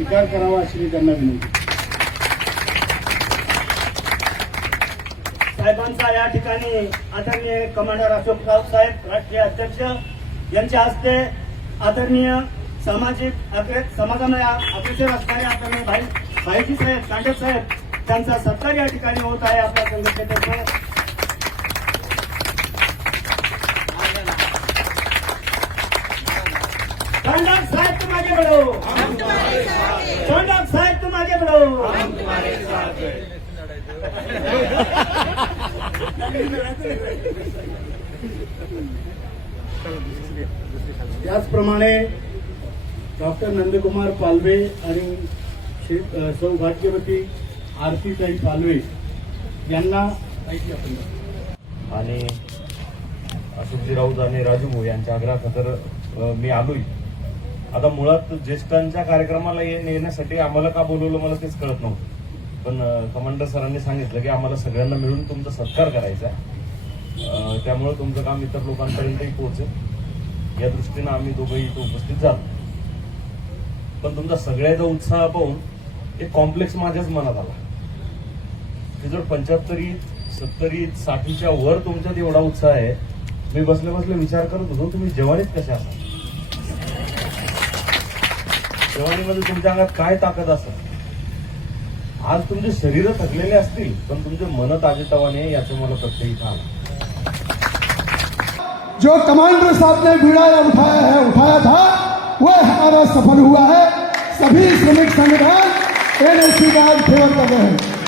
स्वीकार करावा अशी मी त्यांना विनंती. साहेबांचा या ठिकाणी आदरणीय कमांडर अशोक राऊत साहेब राष्ट्रीय अध्यक्ष यांच्या हस्ते आदरणीय समाजामध्ये अग्रेसर असणारे आदरणीय भाईजी साहेब कांडे साहेब त्यांचा सत्कार या ठिकाणी होत आहे. आपल्या संघटनेतर्फे कांडक साहेब तुम आगे बढ़ो, कांडक साहेब तुम आगे बढ़ो. त्याचप्रमाणे डॉक्टर नंदकुमार पालवे आणि सौभाग्यवती आरतीताई पालवे यांना आणि अशोकजी राऊत आणि राजू भाऊ यांच्या आग्रहाखातर मी आलोय. आता मुळात ज्येष्ठांच्या कार्यक्रमाला येण्यासाठी आम्हाला का बोलवलं मला तेच कळत नव्हतं, पण कमांडर सरांनी सांगितलं की आम्हाला सगळ्यांना मिळून तुमचा सत्कार करायचा आहे, त्यामुळे तुमचं काम इतर लोकांपर्यंतही पोहोचेल या दृष्टीनं आम्ही दोघंही इथं उपस्थित झालो. पण तुमचा सगळ्याचा उत्साह पाहून एक कॉम्प्लेक्स माझ्याच मनात आला की जर 75, 70, 60च्या वर तुमच्यात एवढा उत्साह आहे. मी बसले बसले विचार करत होतो तुम्ही जवानीत कशा असाल, जवानीमध्ये तुमच्या अंगात काय ताकद असेल. आज तुमचे शरीर थकलेले असतील पण तुमचे मन ताजेतवाने याचं मला प्रत्येक इथं आलं. जो कमांडर साहब ने उठाया था वह हमारा सफल हुआ है. सभी श्रमिक संगठन एनएससी का फेवर कर रहे हैं.